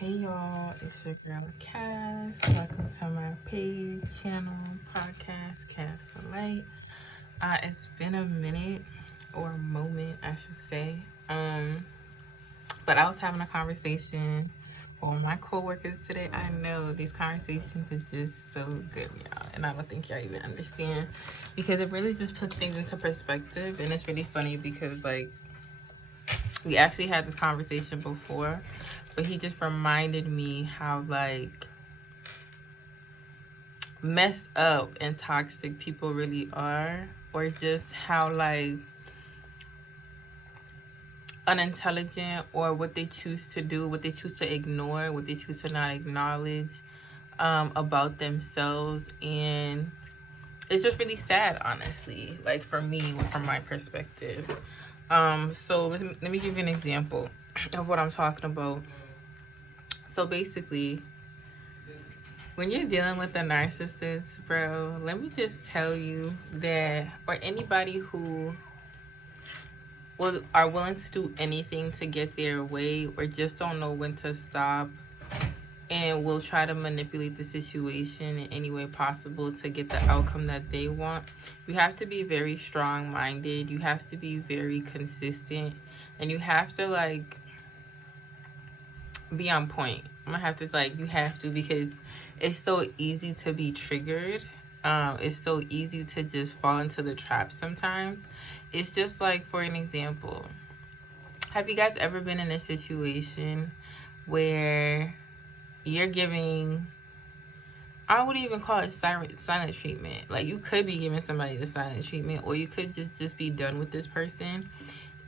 Hey y'all, it's your girl Cass. Welcome to my page, channel, podcast, Cass the Light. It's been a minute or a moment, I should say. But I was having a conversation with my coworkers today. I know these conversations are just so good, y'all, and I don't think y'all even understand because it really just puts things into perspective. And it's really funny because we actually had this conversation before, but he just reminded me how messed up and toxic people really are, or just how unintelligent, or what they choose to do, what they choose to ignore, what they choose to not acknowledge about themselves. And it's just really sad, honestly, like for me, from my perspective. So let me give you an example of what I'm talking about. So basically, when you're dealing with a narcissist, bro, let me just tell you that, or anybody who are willing to do anything to get their way, or just don't know when to stop, and will try to manipulate the situation in any way possible to get the outcome that they want. You have to be very strong minded, you have to be very consistent, and you have to be on point. I'm gonna have to you have to, because it's so easy to be triggered. It's so easy to just fall into the trap sometimes. It's just like, for an example, have you guys ever been in a situation where you're giving, I would even call it silent treatment. Like, you could be giving somebody the silent treatment, or you could just be done with this person,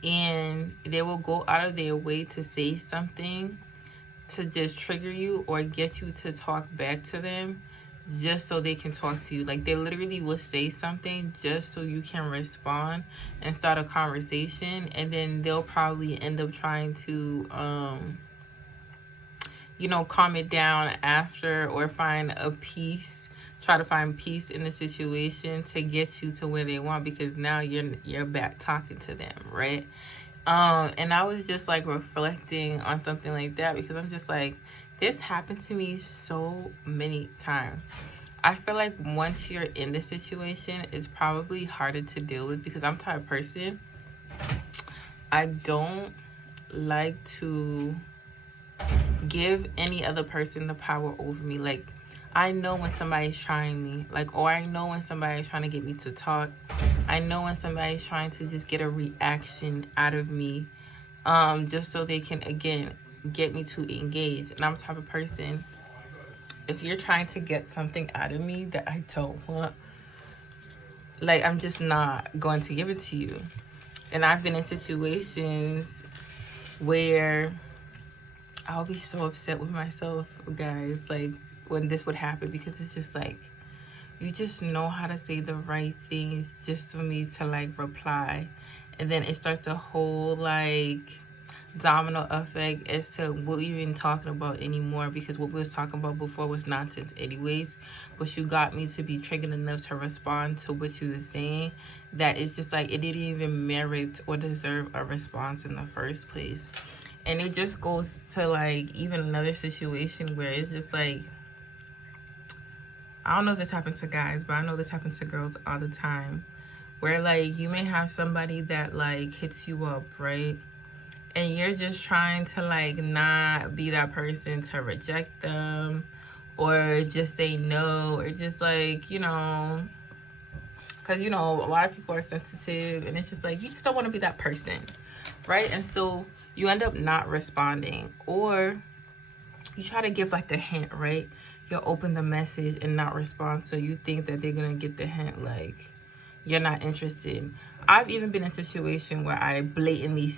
and they will go out of their way to say something to just trigger you or get you to talk back to them, just so they can talk to you. Like, they literally will say something just so you can respond and start a conversation, and then they'll probably end up trying to calm it down after, or try to find peace in the situation to get you to where they want, because now you're back talking to them, right? And I was just reflecting on something like that, because I'm just like, this happened to me so many times. I feel like once you're in the situation, it's probably harder to deal with, because I'm the type of person, I don't like to give any other person the power over me. Like, I know when somebody's trying me, or I know when somebody's trying to get me to talk. I know when somebody's trying to just get a reaction out of me, just so they can, again, get me to engage. And I'm the type of person, if you're trying to get something out of me that I don't want, I'm just not going to give it to you. And I've been in situations where I'll be so upset with myself, guys, when this would happen, because it's just you just know how to say the right things just for me to reply. And then it starts a whole domino effect as to what we're even talking about anymore, because what we was talking about before was nonsense anyways. But you got me to be triggered enough to respond to what you were saying, that it's just it didn't even merit or deserve a response in the first place. And it just goes to even another situation where it's just I don't know if this happens to guys, but I know this happens to girls all the time, where you may have somebody that hits you up, right? And you're just trying to not be that person to reject them, or just say no, or just because a lot of people are sensitive, and it's just you just don't want to be that person, right? And so you end up not responding, or you try to give a hint, right? You'll open the message and not respond, so you think that they're gonna get the hint, you're not interested. I've even been in a situation where I blatantly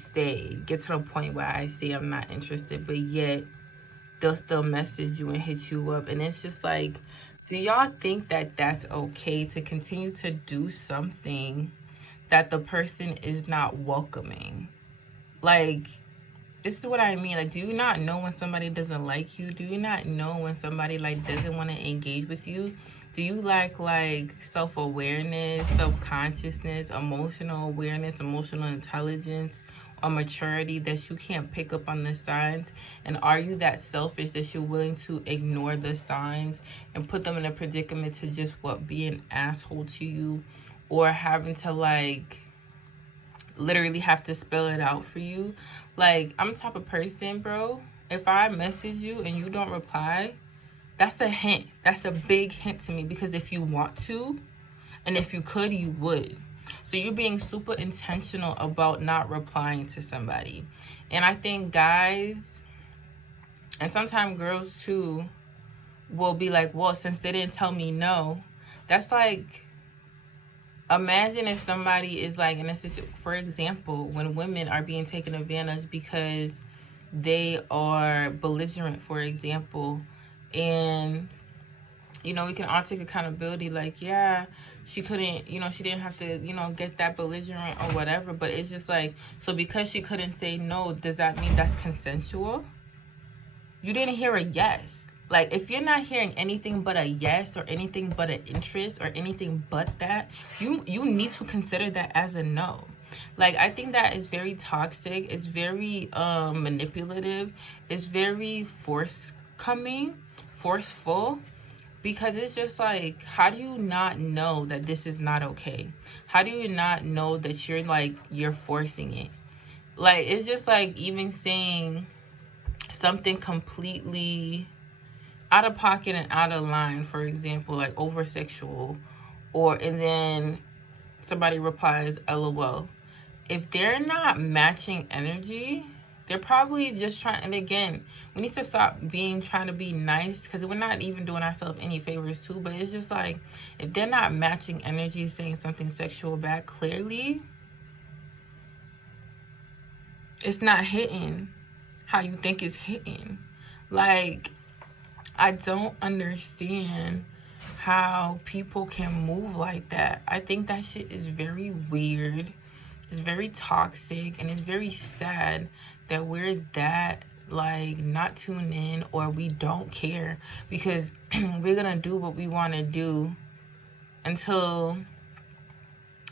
get to the point where I say I'm not interested, but yet they'll still message you and hit you up. And it's just do y'all think that that's okay to continue to do something that the person is not welcoming? This is what I mean. Do you not know when somebody doesn't like you? Do you not know when somebody doesn't want to engage with you? Do you like self-awareness, self-consciousness, emotional awareness, emotional intelligence a maturity that you can't pick up on the signs? And are you that selfish that you're willing to ignore the signs and put them in a predicament to just be an asshole to you, or having to like literally have to spell it out for you? Like, I'm the type of person, bro, if I message you and you don't reply, that's a hint. That's a big hint to me, because if you want to, and if you could, you would. So you're being super intentional about not replying to somebody. And I think guys, and sometimes girls too, will be like, well, since they didn't tell me no, that's like, imagine if somebody is like in a situation, for example, when women are being taken advantage because they are belligerent, for example, and you know, we can all take accountability, like, yeah, she couldn't, you know, she didn't have to, you know, get that belligerent or whatever, but it's just like, so because she couldn't say no, does that mean that's consensual? You didn't hear a yes. Like, if you're not hearing anything but a yes, or anything but an interest, or anything but that, you need to consider that as a no. Like, I think that is very toxic. It's very manipulative. It's very forceful, because it's just like, how do you not know that this is not okay? How do you not know that you're forcing it? Like, it's just like even saying something completely out of pocket and out of line, for example, like over sexual, and then somebody replies LOL. If they're not matching energy, they're probably just trying. And again, we need to stop trying to be nice, because we're not even doing ourselves any favors too. But it's just like, if they're not matching energy, saying something sexual back, clearly it's not hitting how you think it's hitting. Like, I don't understand how people can move like that. I think that shit is very weird. It's very toxic, and it's very sad that we're that like not tuned in, or we don't care, because we're gonna do what we want to do until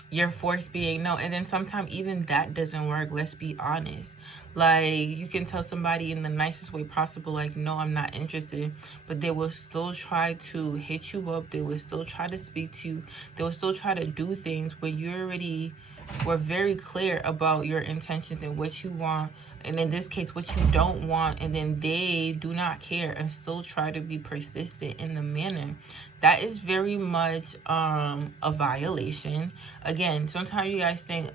you're forced being no. And then sometimes even that doesn't work, let's be honest. Like, you can tell somebody in the nicest way possible, like, no, I'm not interested, but they will still try to hit you up. They will still try to speak to you. They will still try to do things where you already were very clear about your intentions and what you want, and in this case what you don't want, and then they do not care and still try to be persistent in the manner. That is very much a violation. Again, sometimes you guys think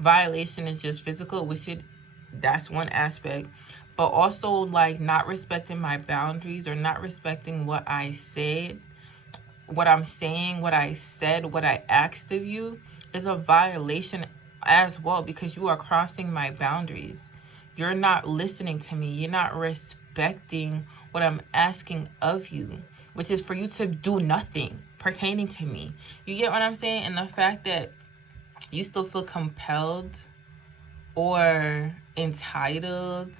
violation is just physical, that's one aspect, but also like not respecting my boundaries, or not respecting what I said, what I'm saying, what I said, what I asked of you, is a violation as well, because you are crossing my boundaries. You're not listening to me. You're not respecting what I'm asking of you, which is for you to do nothing pertaining to me. You get what I'm saying? And the fact that you still feel compelled or entitled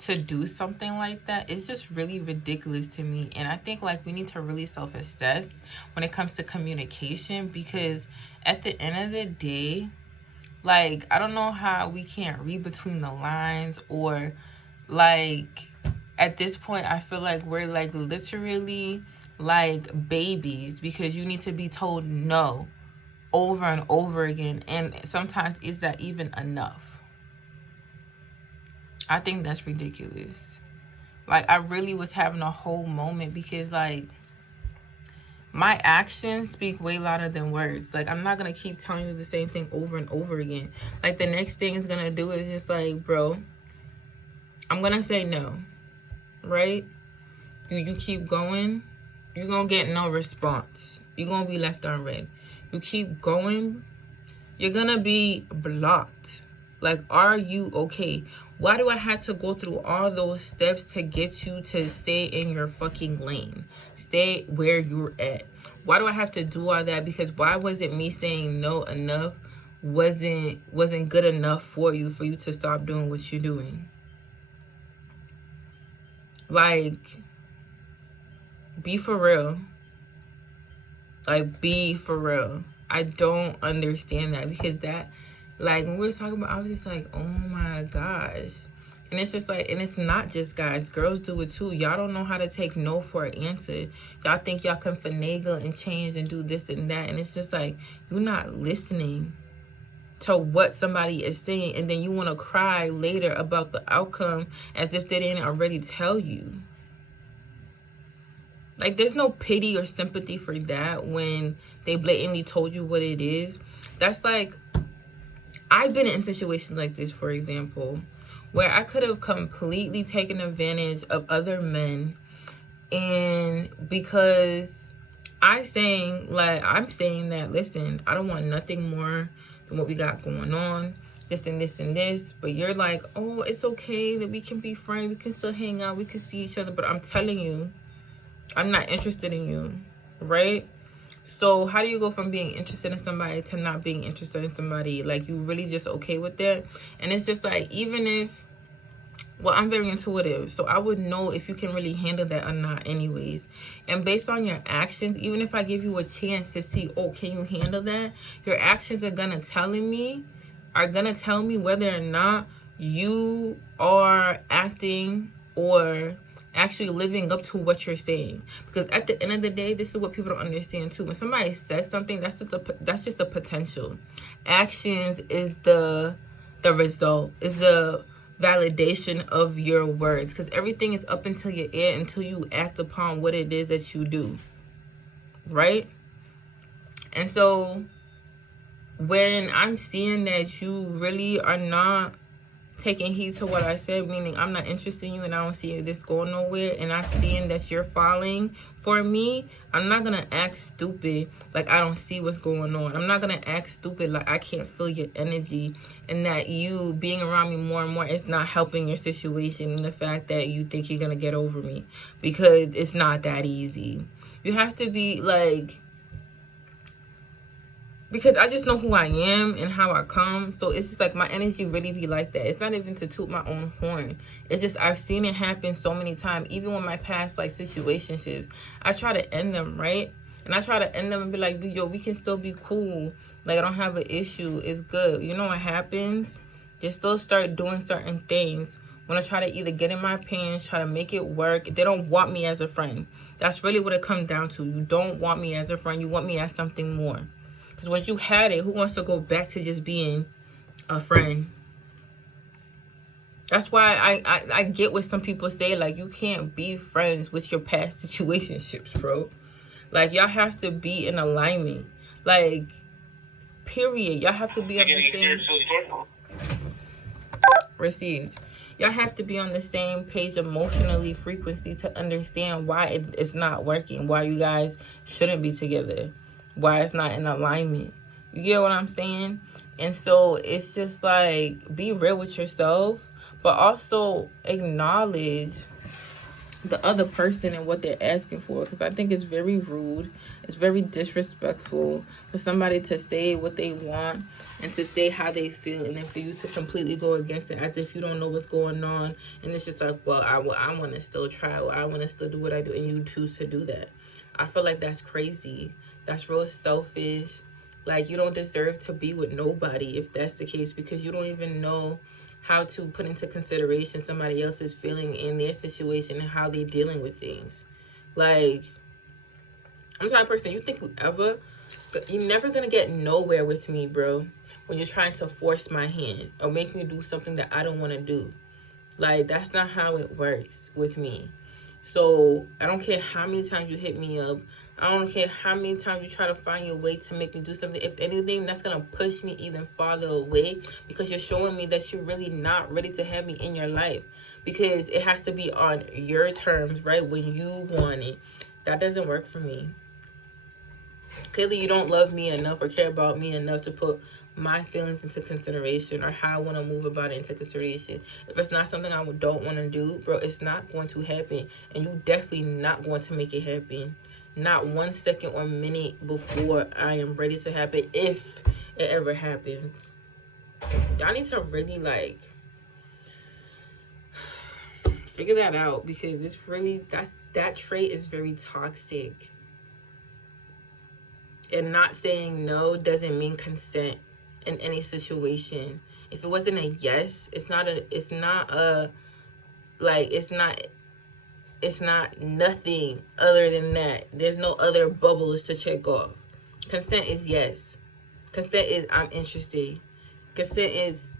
to do something like that is just really ridiculous to me. And I think like we need to really self-assess when it comes to communication, because at the end of the day, like, I don't know how we can't read between the lines, or like at this point I feel like we're like literally like babies, because you need to be told no over and over again, and sometimes is that even enough? I think that's ridiculous. Like, I really was having a whole moment, because like my actions speak way louder than words. Like, I'm not gonna keep telling you the same thing over and over again. Like, the next thing it's gonna do is just like, bro, I'm gonna say no, right? You keep going, you're gonna get no response. You're gonna be left unread. You keep going, you're gonna be blocked. Like, are you okay? Why do I have to go through all those steps to get you to stay in your fucking lane? Stay where you're at. Why do I have to do all that? Because why wasn't me saying no enough? Wasn't good enough for you to stop doing what you're doing? Like, be for real. Like, be for real. I don't understand that, because Like, when we were talking about, I was just like, oh my gosh. And it's just like, and it's not just guys. Girls do it too. Y'all don't know how to take no for an answer. Y'all think y'all can finagle and change and do this and that. And it's just like, you're not listening to what somebody is saying. And then you want to cry later about the outcome as if they didn't already tell you. Like, there's no pity or sympathy for that when they blatantly told you what it is. That's like, I've been in situations like this, for example, where I could have completely taken advantage of other men. And because I'm saying that, listen, I don't want nothing more than what we got going on, this and this and this. But you're like, oh, it's okay that we can be friends. We can still hang out. We can see each other. But I'm telling you, I'm not interested in you, right? So how do you go from being interested in somebody to not being interested in somebody? Like, you really just okay with that? And it's just like, even if, well, I'm very intuitive, so I would know if you can really handle that or not anyways. And based on your actions, even if I give you a chance to see, oh, can you handle that? Your actions are gonna tell me whether or not you are acting or actually living up to what you're saying. Because at the end of the day, this is what people don't understand too. When somebody says something, that's just a potential. Actions is the result, is the validation of your words, because everything is up until your ear until you act upon what it is that you do, right? And so when I'm seeing that you really are not taking heed to what I said, meaning I'm not interested in you and I don't see this going nowhere, and I'm seeing that you're falling for me, I'm not gonna act stupid like I don't see what's going on. I'm not gonna act stupid like I can't feel your energy, and that you being around me more and more is not helping your situation, and the fact that you think you're gonna get over me, because it's not that easy. You have to be like, because I just know who I am and how I come. So it's just like my energy really be like that. It's not even to toot my own horn. It's just I've seen it happen so many times. Even with my past like situationships, I try to end them, right? And I try to end them and be like, yo, we can still be cool. Like, I don't have an issue. It's good. You know what happens? They still start doing certain things when I try to either get in my pants, try to make it work. They don't want me as a friend. That's really what it comes down to. You don't want me as a friend. You want me as something more. Because once you had it, who wants to go back to just being a friend? That's why I get what some people say, like, you can't be friends with your past situationships, bro. Like, y'all have to be in alignment. Like, period. Y'all have to be on the same... Received. Y'all have to be on the same page emotionally, frequency, to understand why it's not working, why you guys shouldn't be together, why it's not in alignment. You get what I'm saying? And so it's just like, be real with yourself, but also acknowledge the other person and what they're asking for. Because I think it's very rude, it's very disrespectful for somebody to say what they want and to say how they feel, and then for you to completely go against it as if you don't know what's going on. And it's just like, well, I want to still try, or I want to still do what I do, and you choose to do that. I feel like that's crazy. That's real selfish. Like, you don't deserve to be with nobody if that's the case, because you don't even know how to put into consideration somebody else's feeling in their situation and how they're dealing with things. Like, I'm the type of person, you're never gonna get nowhere with me, bro, when you're trying to force my hand or make me do something that I don't want to do. Like, that's not how it works with me. So I don't care how many times you hit me up. I don't care how many times you try to find your way to make me do something. If anything, that's going to push me even farther away, because you're showing me that you're really not ready to have me in your life, because it has to be on your terms, right? When you want it. That doesn't work for me. Clearly, you don't love me enough or care about me enough to put my feelings into consideration, or how I want to move about it into consideration. If it's not something I don't want to do, bro, it's not going to happen. And you definitely not going to make it happen. Not 1 second or minute before I am ready to happen, if it ever happens. Y'all need to really, like, figure that out, because it's really, that trait is very toxic. And not saying no doesn't mean consent. in any situation. If it wasn't a yes, it's not like, it's not nothing other than that. There's no other bubbles to check off. Consent is yes. Consent is I'm interested. Consent is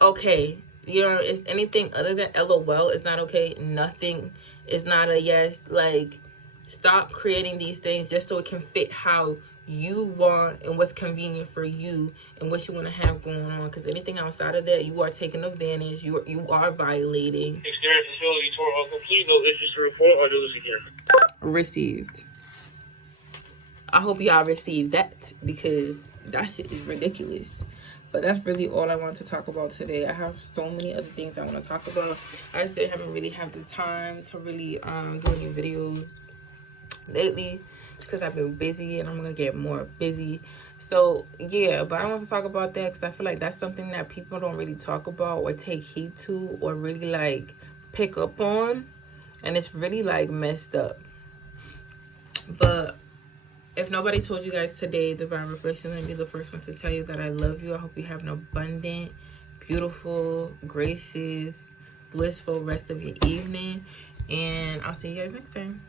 okay. You know, it's anything other than LOL is not okay. Nothing is not a yes. Like, stop creating these things just so it can fit how you want and what's convenient for you and what you want to have going on. Because anything outside of that, you are taking advantage. You are violating. Exterior facility tour all complete. No issues to report or do this again. Received. I hope y'all received that, because that shit is ridiculous. But that's really all I want to talk about today. I have so many other things I want to talk about. I still haven't really had the time to really do any videos lately, because I've been busy and I'm gonna get more busy. So yeah, but I want to talk about that because I feel like that's something that people don't really talk about or take heed to or really like pick up on, and it's really like messed up. But if nobody told you guys today, Divine Reflection, let me be the first one to tell you that I love you. I hope you have an abundant, beautiful, gracious, blissful rest of your evening, and I'll see you guys next time.